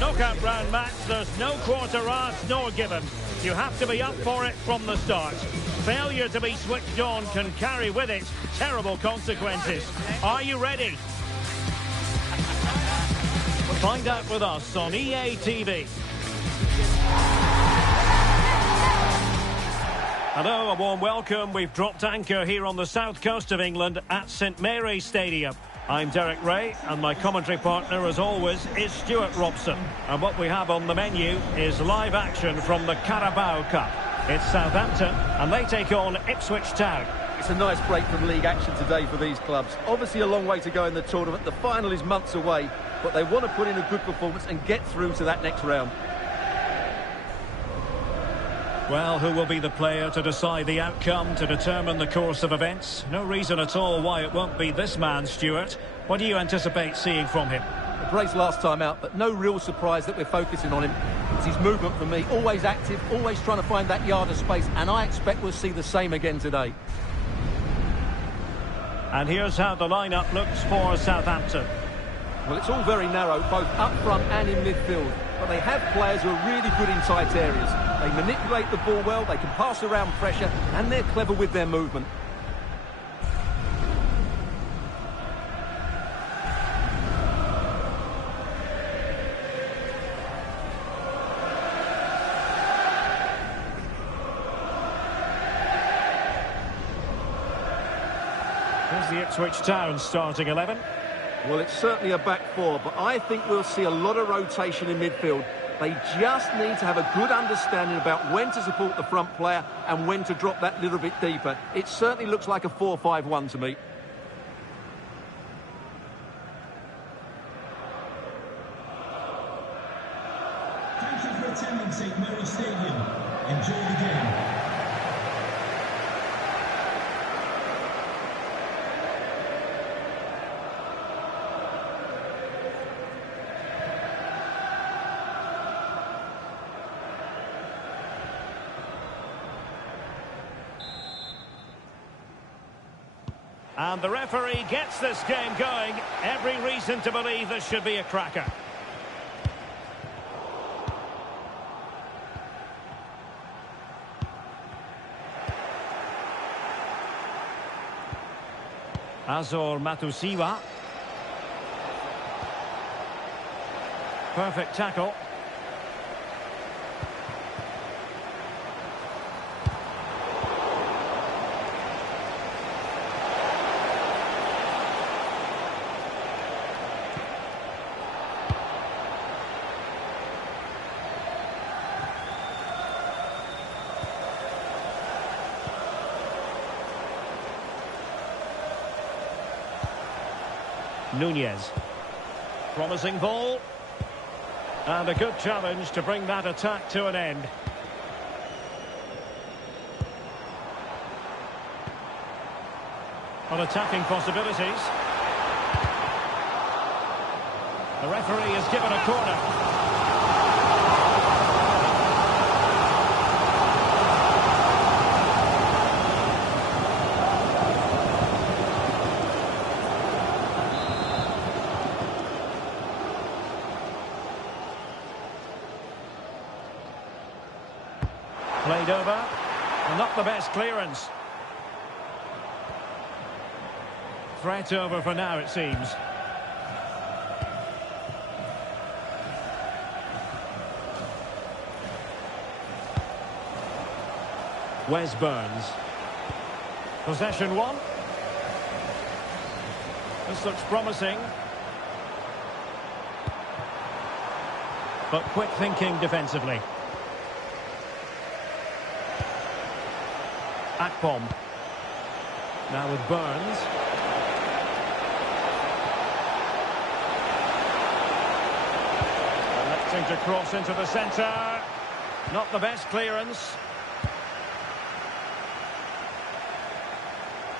knockout round match, there's no quarter asked nor given. You have to be up for it from the start. Failure to be switched on can carry with it terrible consequences. Are you ready? Find out with us on EA TV. Hello, a warm welcome. We've dropped anchor here on the south coast of England at St Mary's Stadium. I'm Derek Ray, and my commentary partner, as always, is Stuart Robson. And what we have on the menu is live action from the Carabao Cup. It's Southampton, and they take on Ipswich Town. It's a nice break from league action today for these clubs. Obviously a long way to go in the tournament. The final is months away, but they want to put in a good performance and get through to that next round. Well, who will be the player to decide the outcome, to determine the course of events? No reason at all why it won't be this man, Stuart. What do you anticipate seeing from him? A brace last time out, but no real surprise that we're focusing on him. It's his movement for me. Always active, always trying to find that yard of space, and I expect we'll see the same again today. And here's how the lineup looks for Southampton. Well, it's all very narrow, both up front and in midfield. But they have players who are really good in tight areas. They manipulate the ball well, they can pass around pressure, and they're clever with their movement. Here's the Ipswich Town starting 11. Well, it's certainly a back four, but I think we'll see a lot of rotation in midfield. They just need to have a good understanding about when to support the front player and when to drop that little bit deeper. It certainly looks like a 4-5-1 to me. Thank you for attending St Mary's Stadium. Enjoy the game. And the referee gets this game going. Every reason to believe this should be a cracker. Azor Matusiwa. Perfect tackle. Nunez. Promising ball. And a good challenge to bring that attack to an end. On attacking possibilities. The referee has given a corner. Played over, not the best clearance. Threat over for now, it seems. Wes Burns. Possession one. This looks promising. But quick thinking defensively. Akpom. Now with Burns. Electing to cross into the centre. Not the best clearance.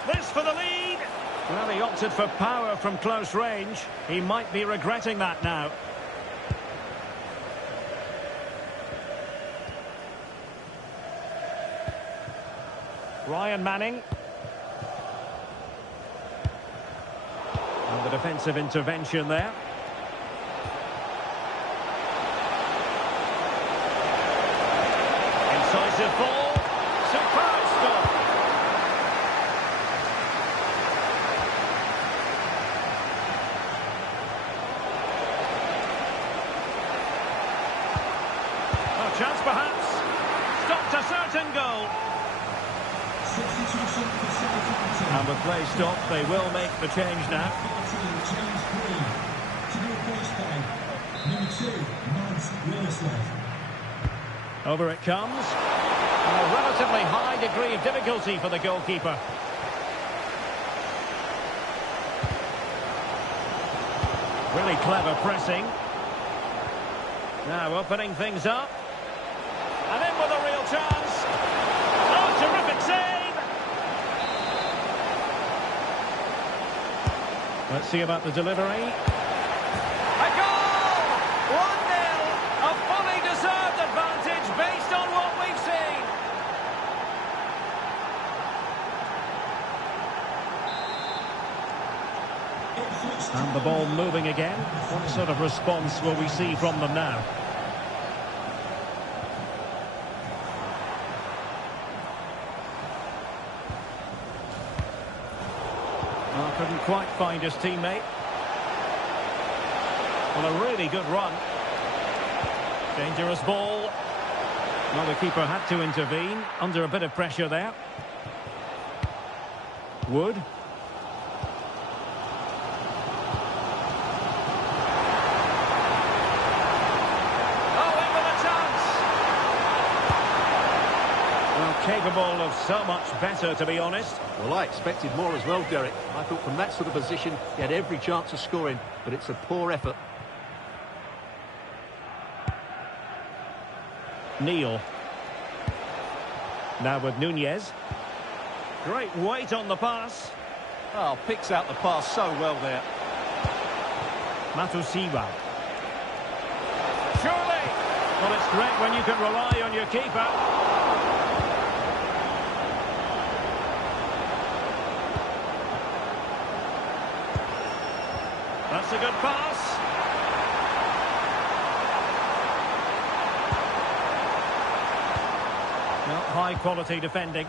This for the lead. Well, he opted for power from close range. He might be regretting that now. Ryan Manning. And the defensive intervention there. Defoe. Superb stop. A chance perhaps. Stopped a certain goal. Substitution for Southampton. And with play stopped, they will make the change now. Change 3 to be replaced by number 2, Mads Willislav. Over it comes. A relatively high degree of difficulty for the goalkeeper. Really clever pressing. Now opening things up. And in with a real chance. Oh, terrific save! Let's see about the delivery. A goal! 1-0! A fully deserved advantage based on what we've seen. And the ball moving again. What sort of response will we see from them now? Well, couldn't quite find his teammate. Well, a really good run. Dangerous ball. Well, the keeper had to intervene under a bit of pressure there. Wood. Capable of so much better, to be honest. Well, I expected more as well, Derek. I thought from that sort of position he had every chance of scoring, but it's a poor effort. Neil. Now with Nunez. Great weight on the pass. Oh, picks out the pass so well there. Matusiwa. Surely! Well, it's great when you can rely on your keeper. That's a good pass. Well, high quality defending.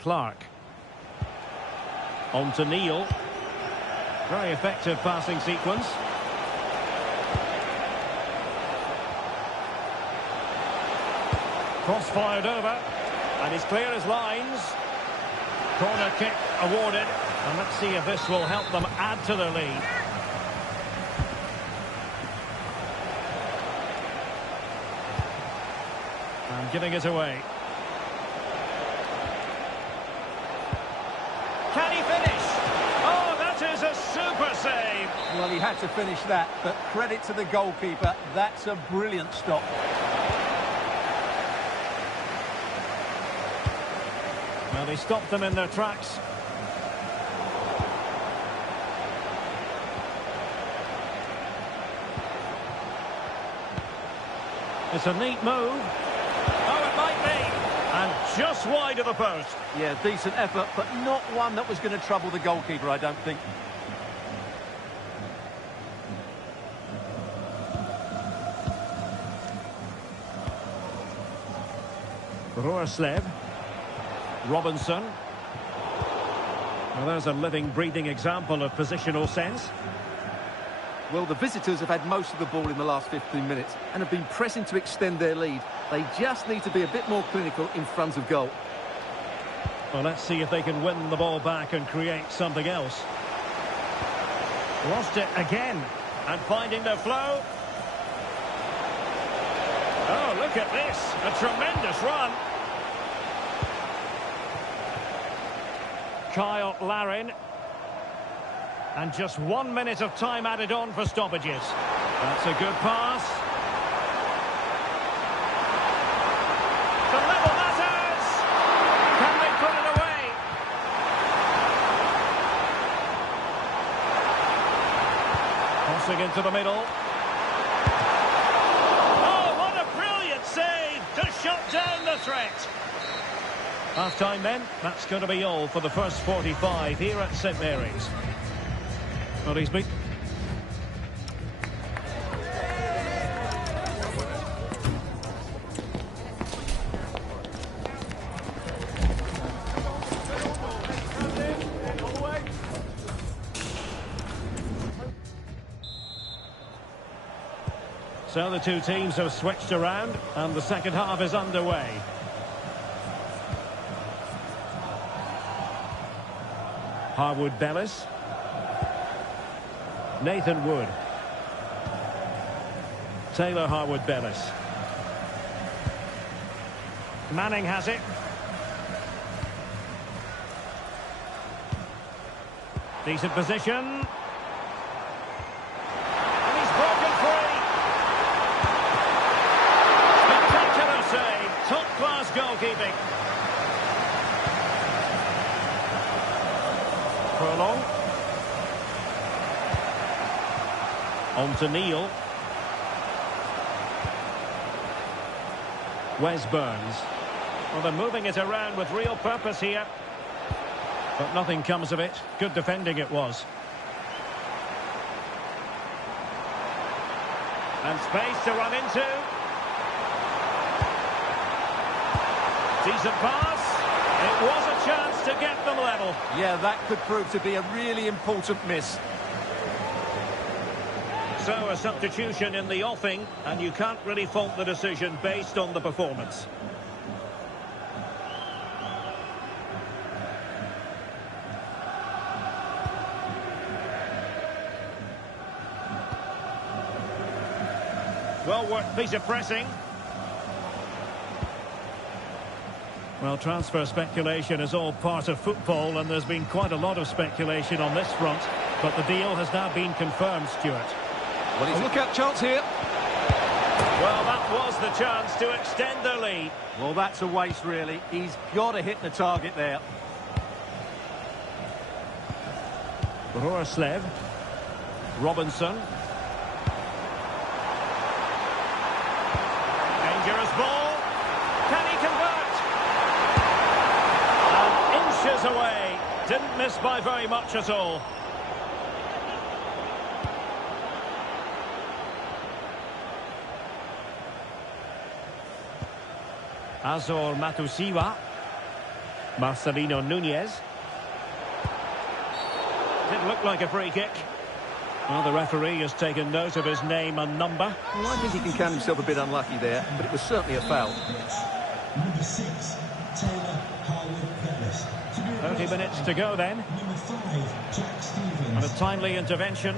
Clark. On to Neil. Very effective passing sequence. Cross fired over, and he's clear as lines. Corner kick awarded, and let's see if this will help them add to their lead. And giving it away. Can he finish? Oh, that is a super save. Well, he had to finish that, but credit to the goalkeeper. That's a brilliant stop. Well, they stopped them in their tracks. It's a neat move. Oh, it might be. And just wide of the post. Yeah, decent effort, but not one that was going to trouble the goalkeeper, I don't think. Roerslev. Robinson. Well, there's a living, breathing example of positional sense. Well, the visitors have had most of the ball in the last 15 minutes and have been pressing to extend their lead. They just need to be a bit more clinical in front of goal. Well, let's see if they can win the ball back and create something else. Lost it again, and finding their flow. Oh, look at this. A tremendous run. Kyle Larin. And just 1 minute of time added on for stoppages. That's a good pass. The level matters. Can they put it away? Crossing into the middle. Oh, what a brilliant save to shut down the threat. Half time then. That's going to be all for the first 45 here at St Mary's. Well, he's been... So the two teams have switched around and the second half is underway. Harwood Bellis. Nathan Wood. Taylor Harwood Bellis. Manning has it. Decent position. Top-class goalkeeping. Furlong. On to Neil. Wes Burns. Well, they're moving it around with real purpose here. But nothing comes of it. Good defending it was. And space to run into. Decent pass. It was a chance to get them level. Yeah, that could prove to be a really important miss. So a substitution in the offing, and you can't really fault the decision based on the performance. Well worked piece of pressing. Well, transfer speculation is all part of football, and there's been quite a lot of speculation on this front, but the deal has now been confirmed, Stuart. Well, he's a look-out chance here. Well, that was the chance to extend their lead. Well, that's a waste, really. He's got to hit the target there. Roerslev. Robinson. Dangerous ball. Can he convert? Inches away. Didn't miss by very much at all. Azor Matusiwa. Marcelino Nunez. Didn't look like a free kick. Well, the referee has taken note of his name and number. Well, I think he can count himself a bit unlucky there, but it was certainly a foul. Number 6, Taylor Harwood Bellis. 30 minutes to go then. Number 5, Jack Stevens. And a timely intervention.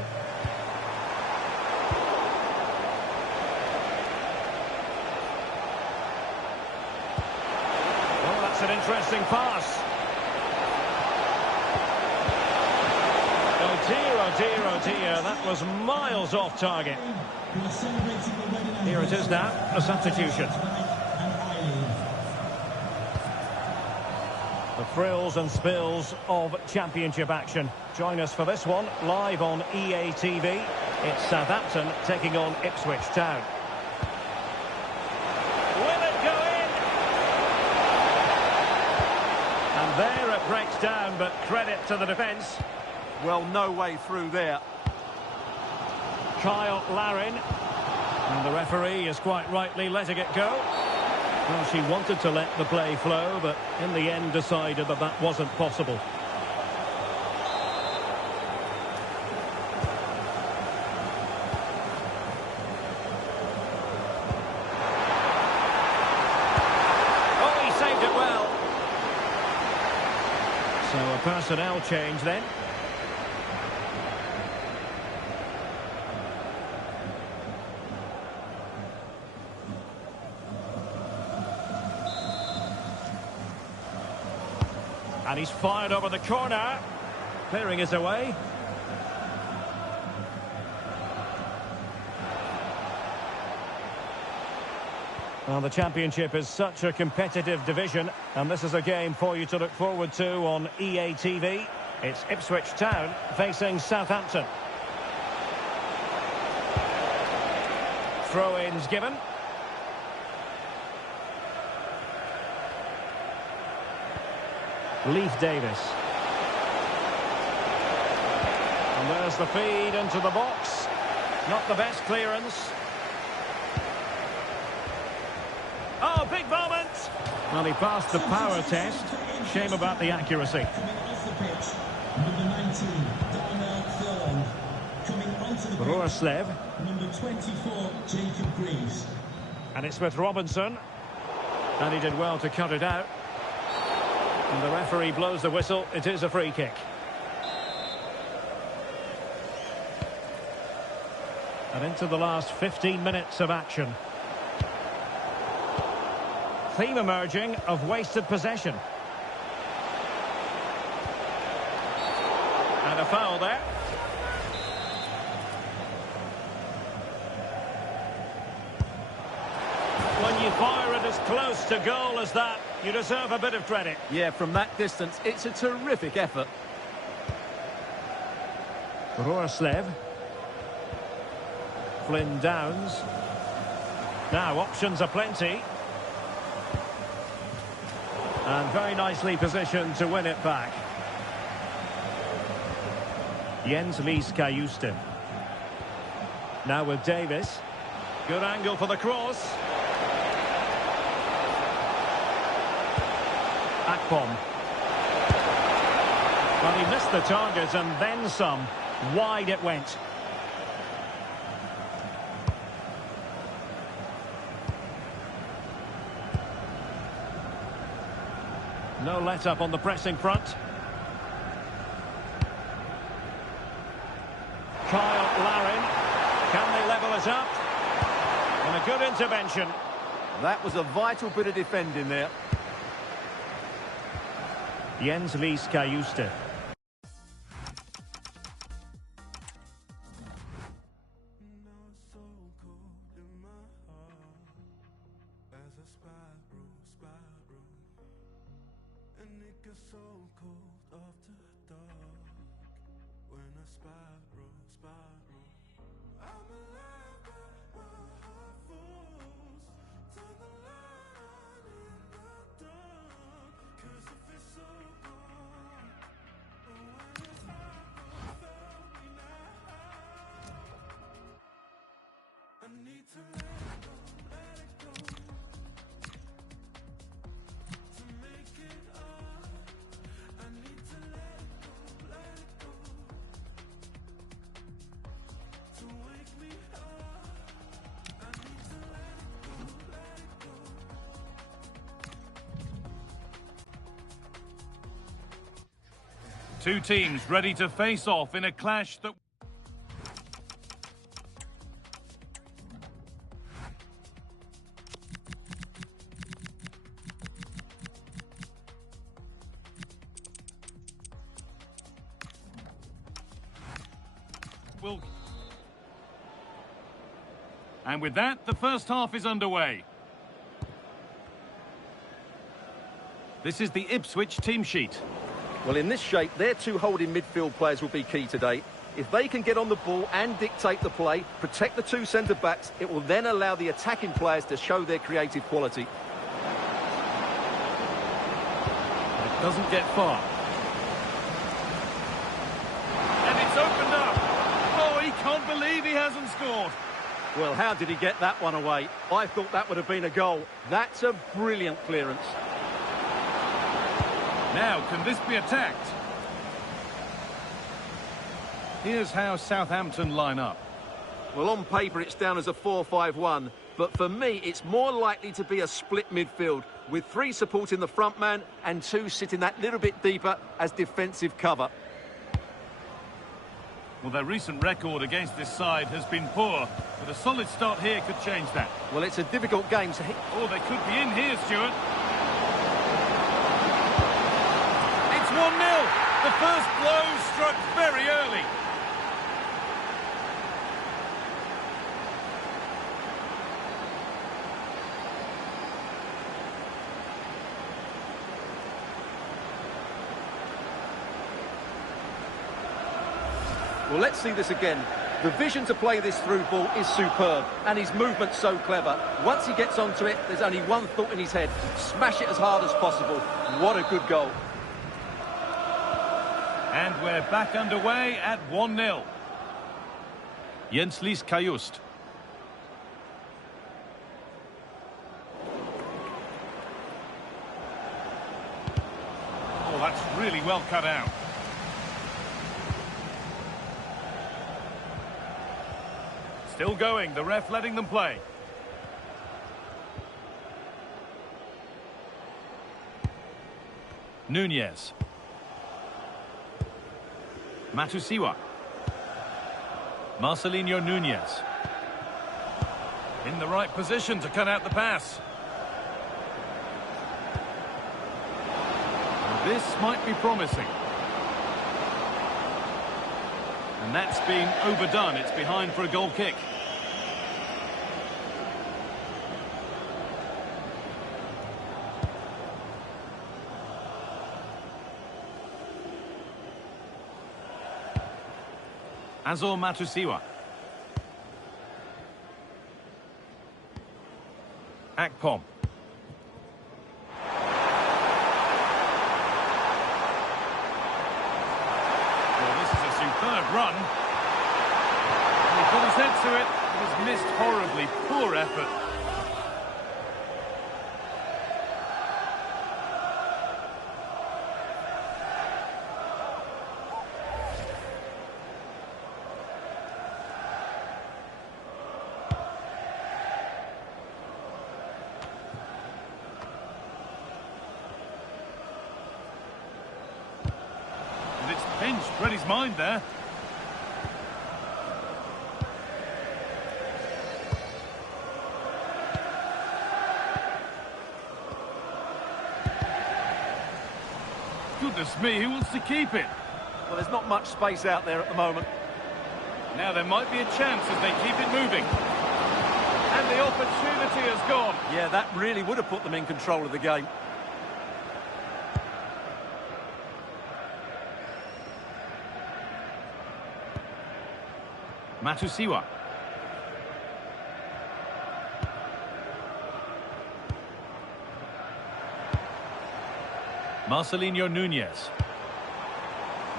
Oh, that's an interesting pass. Oh dear, oh dear, oh dear. That was miles off target. Here it is now, a substitution. The thrills and spills of championship action. Join us for this one, live on EA TV. It's Southampton taking on Ipswich Town. Will it go in? And there it breaks down, but credit to the defence. Well, no way through there. Kyle Larin. And the referee is quite rightly letting it go. Well, she wanted to let the play flow, but in the end decided that that wasn't possible. Oh, he saved it well. So a personnel change then. And he's fired over the corner. Clearing his away. Well, the Championship is such a competitive division, and this is a game for you to look forward to on EA TV. It's Ipswich Town facing Southampton. Throw-ins given. Leif Davis. And there's There's the feed into the box. Not the best clearance. Oh, big moment! Well, he passed the power test. Shame about the accuracy. Coming off the pitch, number 19, Darnell Furlong. Coming onto the pitch, Roerslev. number 24, Jacob Greaves. And it's with Robinson. And he did well to cut it out. And the referee blows the whistle. It is a free kick. And into the last 15 minutes of action. Theme emerging of wasted possession. And a foul there. When you fire it as close to goal as that, you deserve a bit of credit. Yeah, from that distance, it's a terrific effort. Roerslev. Flynn Downs. Now, options are plenty. And very nicely positioned to win it back. Jens Lees Kajusten. Now with Davis. Good angle for the cross. Akpom. Well, he missed the target and then some. Wide it went. No let-up on the pressing front. Kyle Larin. Can they level it up? And a good intervention. That was a vital bit of defending there. Jens Lees Kajusten. Two teams ready to face off in a clash that... And with that, the first half is underway. This is the Ipswich team sheet. Well, in this shape, their two holding midfield players will be key today. If they can get on the ball and dictate the play, protect the two centre-backs, it will then allow the attacking players to show their creative quality. It doesn't get far. And it's opened up. Oh, he can't believe he hasn't scored. Well, how did he get that one away? I thought that would have been a goal. That's a brilliant clearance. Now, can this be attacked? Here's how Southampton line up. Well, on paper, it's down as a 4-5-1. But for me, it's more likely to be a split midfield, with three supporting the front man and two sitting that little bit deeper as defensive cover. Well, their recent record against this side has been poor, but a solid start here could change that. Well, it's a difficult game to hit. Oh, they could be in here, Stuart. It's 1-0. The first blow struck very early. Well, let's see this again. The vision to play this through ball is superb, and his movement's so clever. Once he gets onto it, there's only one thought in his head: smash it as hard as possible. What a good goal. And we're back underway at 1-0. Jens Lys Kajust. Oh, that's really well cut out. Still going, the ref letting them play. Nunez. Matusiwa. Marcelinho Nunez. In the right position to cut out the pass. And this might be promising. And that's been overdone. It's behind for a goal kick. Azor Matusiwa. Akpom. Well, this is a superb run. He put his head to it. It was missed horribly. Poor effort. Pinched, read his mind there. Goodness me, who wants to keep it? Well, there's not much space out there at the moment. Now there might be a chance as they keep it moving. And the opportunity has gone. Yeah, that really would have put them in control of the game. Matusiwa. Marcelinho Nunez.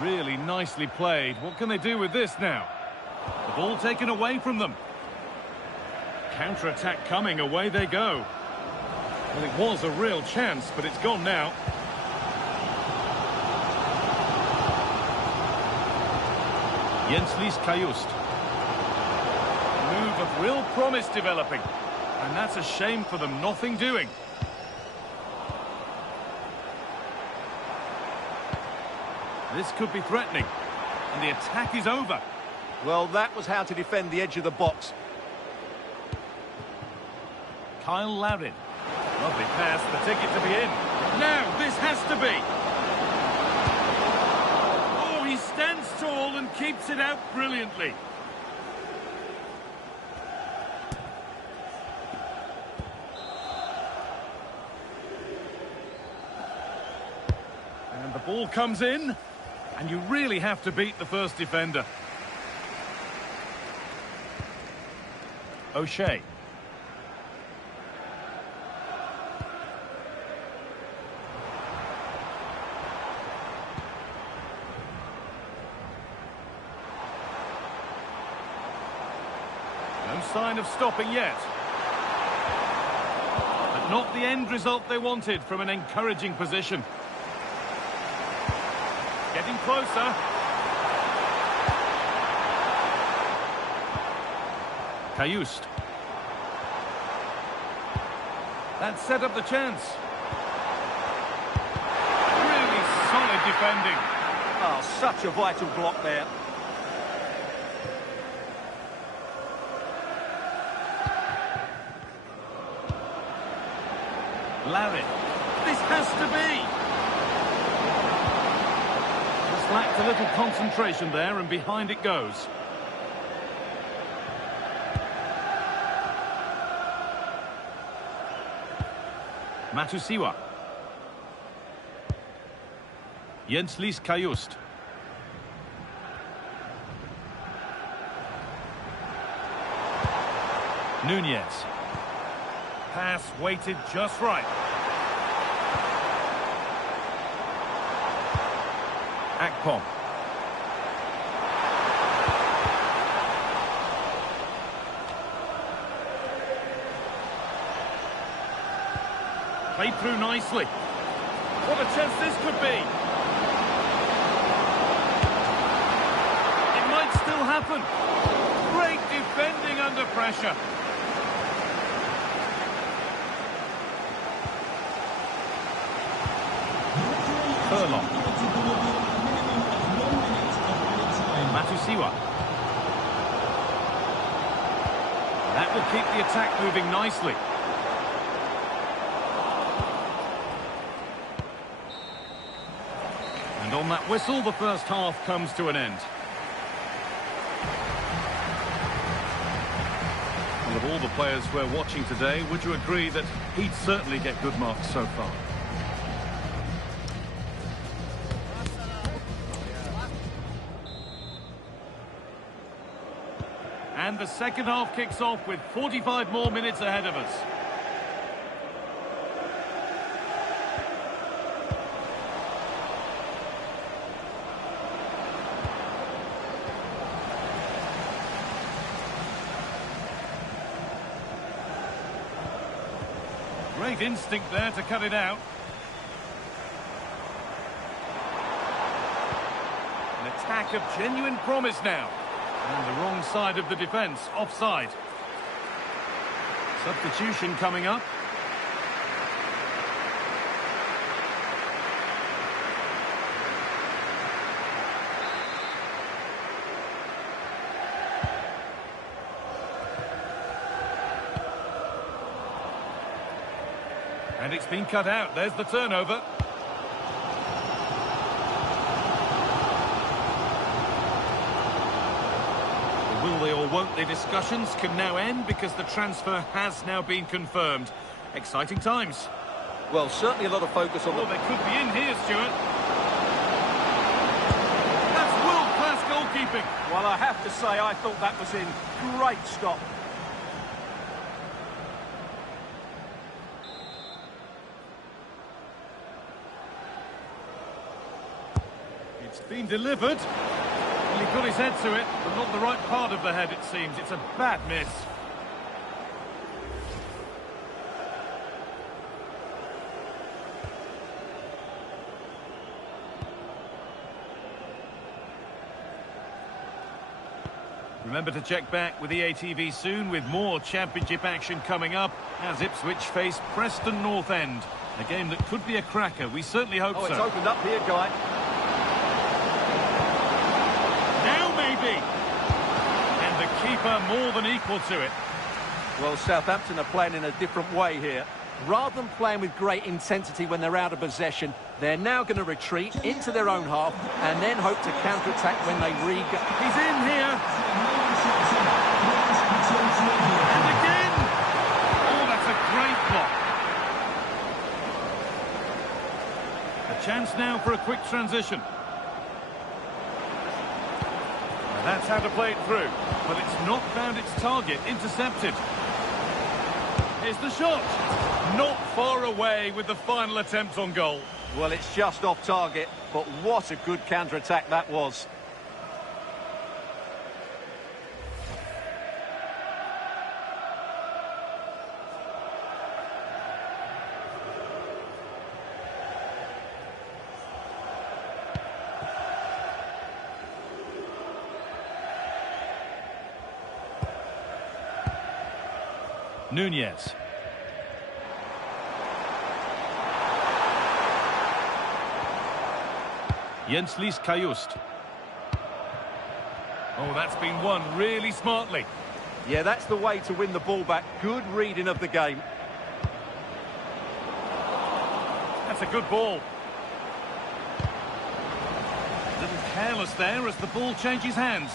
Really nicely played. What can they do with this now? The ball taken away from them. Counter-attack coming, away they go. Well, it was a real chance, but it's gone now. Jens Lys Kajust. Move of real promise developing. And that's a shame for them, nothing doing. This could be threatening. And the attack is over. Well, that was how to defend the edge of the box. Kyle Larin. Lovely pass, the ticket to be in. Now, this has to be. Oh, he stands tall and keeps it out brilliantly. And the ball comes in. And you really have to beat the first defender. O'Shea. No sign of stopping yet. But not the end result they wanted from an encouraging position. Getting closer. Kajust. That set up the chance. Really solid defending. Oh, such a vital block there. Larin. This has to be. Just lacked a little concentration there, and behind it goes. Matusiwa. Jens Lys Kajust. Nunez. Pass weighted just right. Akpom. Played through nicely. What a chance this could be. It might still happen. Great defending under pressure. Furlong. Matusiwa. That will keep the attack moving nicely. And on that whistle, the first half comes to an end. Well, of all the players we're watching today, would you agree that he'd certainly get good marks so far? And the second half kicks off with 45 more minutes ahead of us. Great instinct there to cut it out. An attack of genuine promise now. And the wrong side of the defence, offside. Substitution coming up. And it's been cut out. There's the turnover. Will they or won't they discussions can now end because the transfer has now been confirmed. Exciting times. Well, certainly a lot of focus on Oh, they could be in here, Stuart. That's world-class goalkeeping. Well, I have to say, I thought that was in. Great stop. It's been delivered. Well, he got his head to it, but not the right part of the head, it seems. It's a bad miss. Remember to check back with EATV soon with more Championship action coming up as Ipswich face Preston North End. A game that could be a cracker. We certainly hope so. it's opened up here, Guy. Now maybe. And the keeper more than equal to it. Well, Southampton are playing in a different way here. Rather than playing with great intensity when they're out of possession, they're now going to retreat into their own half and then hope to counter-attack when they re-get. He's in here. And again. Oh, that's a great block. A chance now for a quick transition. And that's how to play it through. But it's not found its target. Intercepted. Here's the shot. Not far away with the final attempt on goal. Well, it's just off target, but what a good counter-attack that was. Nunez. Jens Lys Kajust. Oh, that's been won really smartly. Yeah, that's the way to win the ball back. Good reading of the game. That's a good ball. A little careless there as the ball changes hands.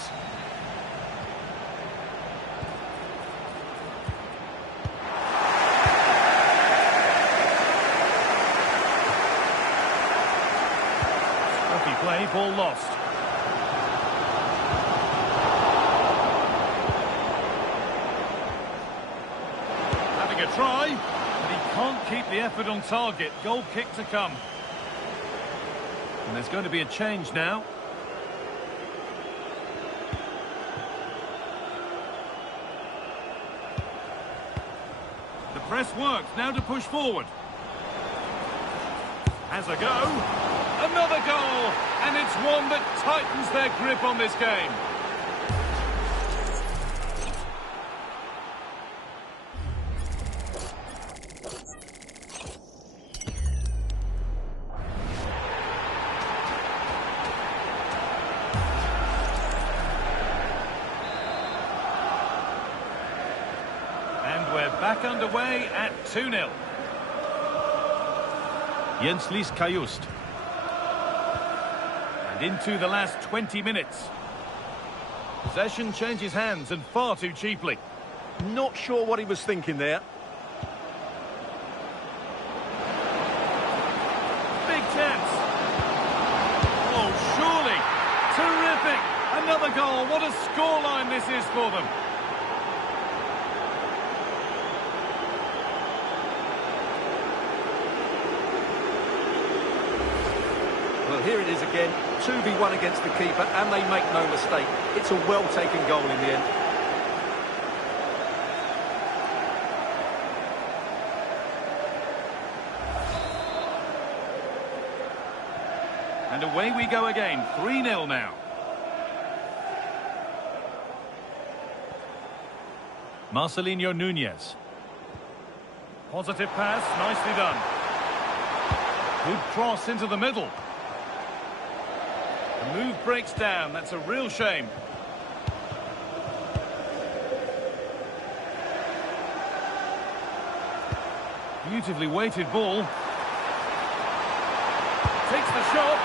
Play, ball lost. Having a try, but he can't keep the effort on target. Goal kick to come. And there's going to be a change now. The press works, now to push forward. Has a go. Another goal. And it's one that tightens their grip on this game. And we're back underway at 2-0. Jens Lys Kajust. And into the last 20 minutes. Possession changes hands, and far too cheaply. Not sure what he was thinking there. Big chance. Oh, surely. Terrific. Another goal. What a scoreline this is for them. Well, here it is again, 2v1 against the keeper, and they make no mistake. It's a well-taken goal in the end. And away we go again, 3-0 now. Marcelinho Núñez. Positive pass, nicely done. Good cross into the middle. The move breaks down, that's a real shame. Beautifully weighted ball. Takes the shot.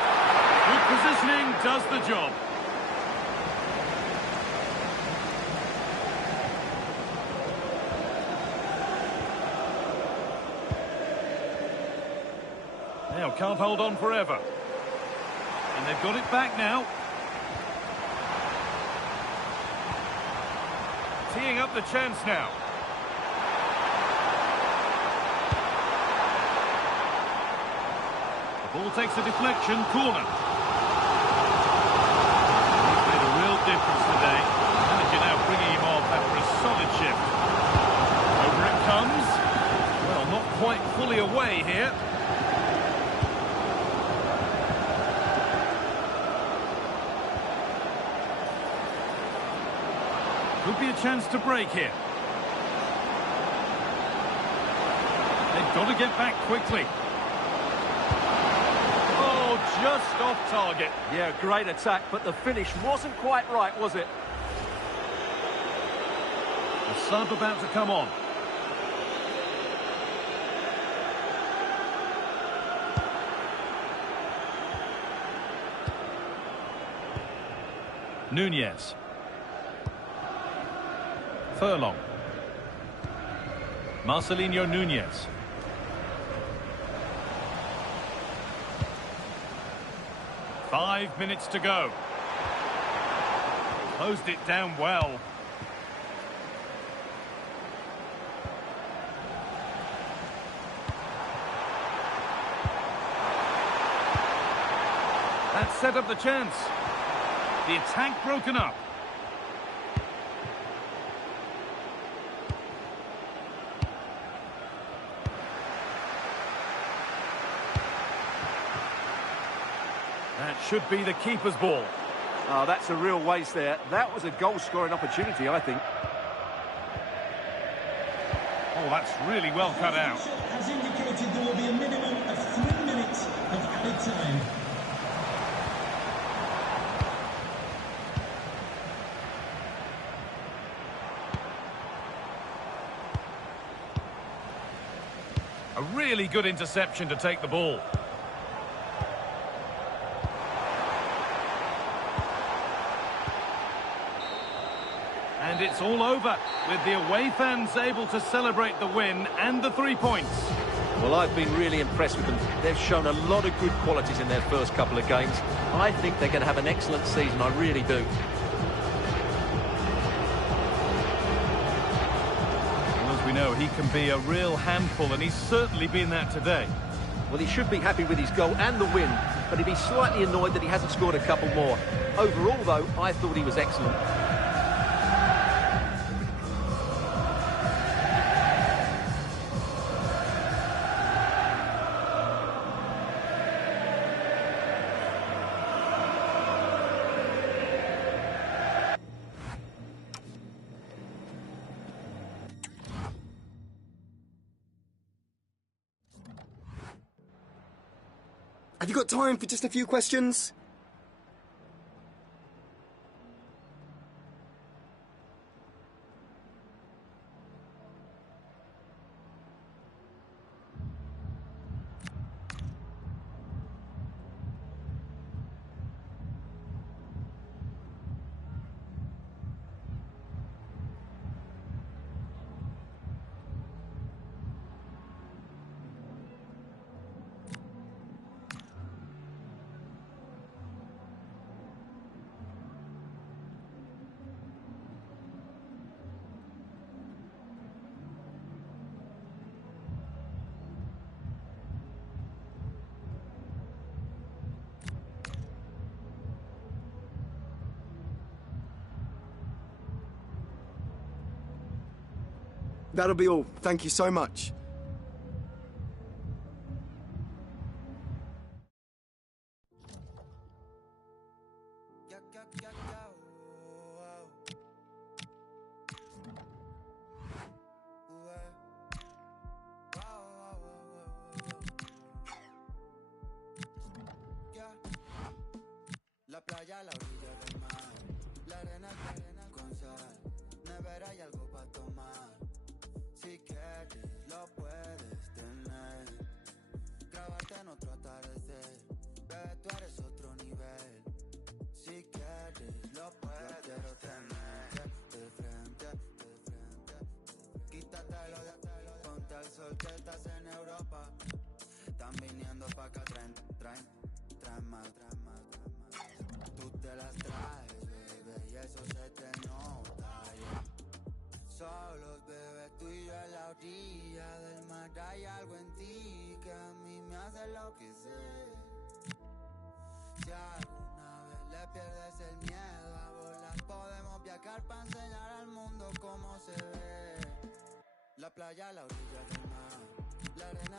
Good positioning, does the job. Now, can't hold on forever. And they've got it back now. Teeing up the chance now. The ball takes a deflection, corner. He's made a real difference today. Manager now bringing him off after a solid shift. Over it comes. Well, not quite fully away here. Could be a chance to break here. They've got to get back quickly. Oh, just off target. Yeah, great attack, but the finish wasn't quite right, was it? The sub about to come on. Núñez. Furlong. Marcelinho Núñez. Five minutes to go. Closed it down well. That set up the chance. The attack broken up. That should be the keeper's ball. Oh, that's a real waste there. That was a goal-scoring opportunity, I think. Oh, that's really well cut out. As indicated, there will be a minimum of 3 minutes of added time. A really good interception to take the ball. And it's all over, with the away fans able to celebrate the win and the 3 points. Well, I've been really impressed with them. They've shown a lot of good qualities in their first couple of games. I think they're going to have an excellent season, I really do. Well, as we know, he can be a real handful, and he's certainly been that today. Well, he should be happy with his goal and the win, but he'd be slightly annoyed that he hasn't scored a couple more. Overall, though, I thought he was excellent. Have you got time for just a few questions? That'll be all. Thank you so much. La playa, la orilla del mar, la arena con sal, nevera y algo para tomar. Si quieres, lo puedes tener. Grabarte en otro atardecer, bebé, tú eres otro nivel. Si quieres, lo puedes. Yo quiero tenerte de frente, quítatelo de ponte al sol que estás en Europa. Están viniendo pa' acá, traen más. Tú te las traes, bebé, y eso se te nota, yeah. Solos, bebé, tú y yo en la orilla del mar. Hay algo en ti que a mí me hace enloquecer. Si alguna vez le pierdes el miedo a volar, podemos viajar para enseñar al mundo cómo se ve. La playa, la orilla del mar, la arena